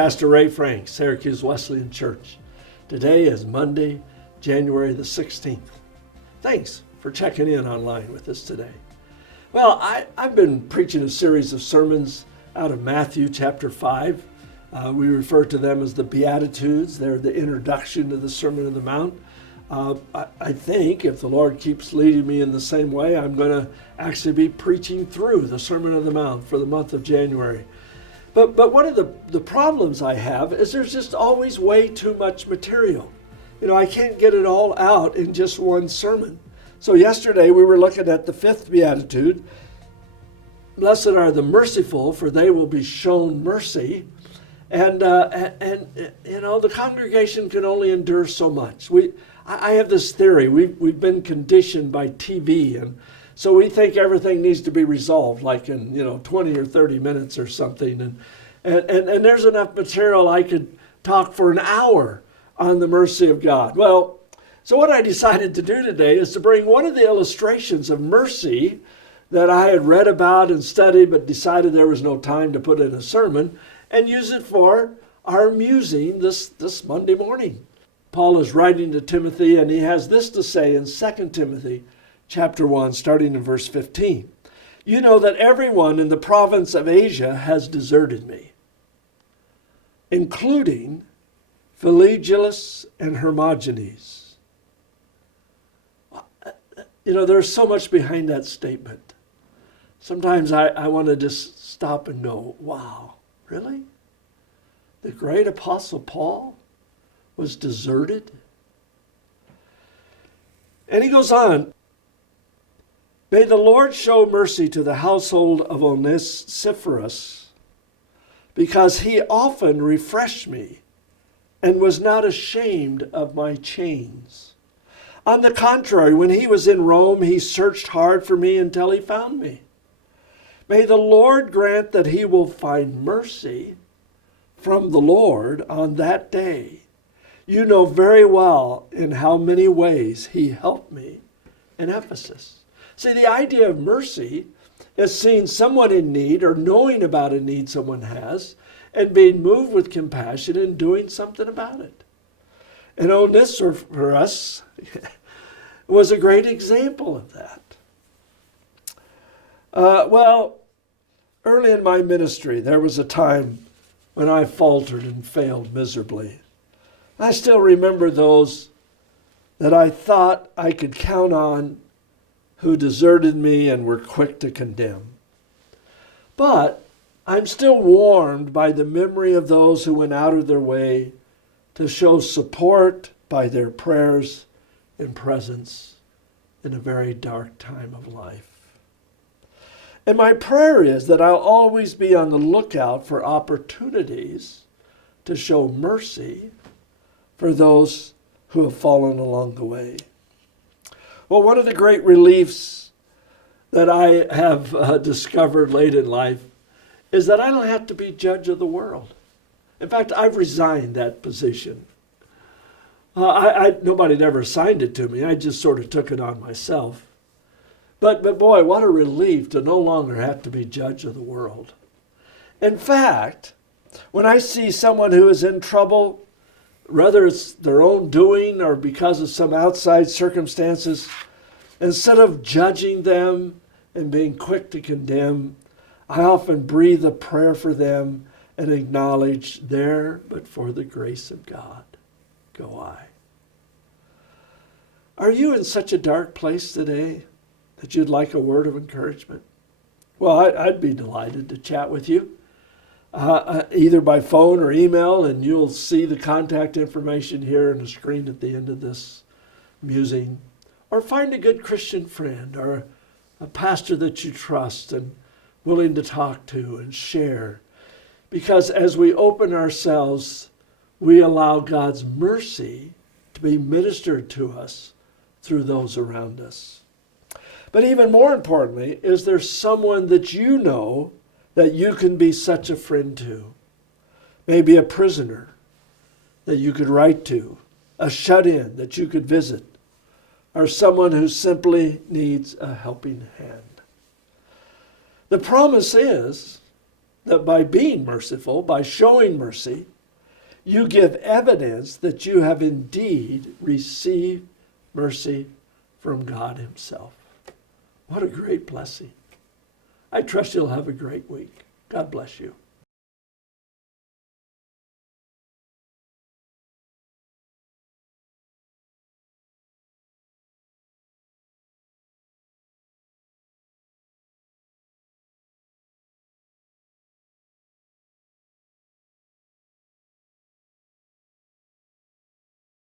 Pastor Ray Frank, Syracuse Wesleyan Church. Today is Monday, January the 16th. Thanks for checking in online with us today. Well, I've been preaching a series of sermons out of Matthew chapter 5. We refer to them as the Beatitudes. They're the introduction to the Sermon on the Mount. I think if the Lord keeps leading me in the same way, I'm going to actually be preaching through the Sermon on the Mount for the month of January. But one of the problems I have is there's just always way too much material. I can't get it all out in just one sermon. So yesterday we were looking at the fifth Beatitude. Blessed are the merciful, for they will be shown mercy. And the congregation can only endure so much. I have this theory. We've been conditioned by TV, and so we think everything needs to be resolved like in 20 or 30 minutes or something. And there's enough material I could talk for an hour on the mercy of God. Well, so what I decided to do today is to bring one of the illustrations of mercy that I had read about and studied, but decided there was no time to put in a sermon, and use it for our musing this Monday morning. Paul is writing to Timothy, and he has this to say in 2 Timothy chapter 1, starting in verse 15. You know that everyone in the province of Asia has deserted me, including Philologus and Hermogenes. There's so much behind that statement. Sometimes I want to just stop and go, wow, really? The great Apostle Paul was deserted? And he goes on, may the Lord show mercy to the household of Onesiphorus, because he often refreshed me and was not ashamed of my chains. On the contrary, when he was in Rome, he searched hard for me until he found me. May the Lord grant that he will find mercy from the Lord on that day. You know very well in how many ways he helped me in Ephesus. See, the idea of mercy is seeing someone in need or knowing about a need someone has and being moved with compassion and doing something about it. And Onesiphorus was a great example of that. Early in my ministry, there was a time when I faltered and failed miserably. I still remember those that I thought I could count on who deserted me and were quick to condemn. But I'm still warmed by the memory of those who went out of their way to show support by their prayers and presence in a very dark time of life. And my prayer is that I'll always be on the lookout for opportunities to show mercy for those who have fallen along the way. Well, one of the great reliefs that I have discovered late in life is that I don't have to be judge of the world. In fact, I've resigned that position. Nobody had ever assigned it to me. I just sort of took it on myself. But boy, what a relief to no longer have to be judge of the world. In fact, when I see someone who is in trouble, whether it's their own doing or because of some outside circumstances, instead of judging them and being quick to condemn, I often breathe a prayer for them and acknowledge there, but for the grace of God, go I. Are you in such a dark place today that you'd like a word of encouragement? Well, I'd be delighted to chat with you, either by phone or email, and you'll see the contact information here on the screen at the end of this musing. Or find a good Christian friend or a pastor that you trust and willing to talk to and share. Because as we open ourselves, we allow God's mercy to be ministered to us through those around us. But even more importantly, is there someone that you know that you can be such a friend to? Maybe a prisoner that you could write to, a shut-in that you could visit, or someone who simply needs a helping hand. The promise is that by being merciful, by showing mercy, you give evidence that you have indeed received mercy from God himself. What a great blessing. I trust you'll have a great week. God bless you.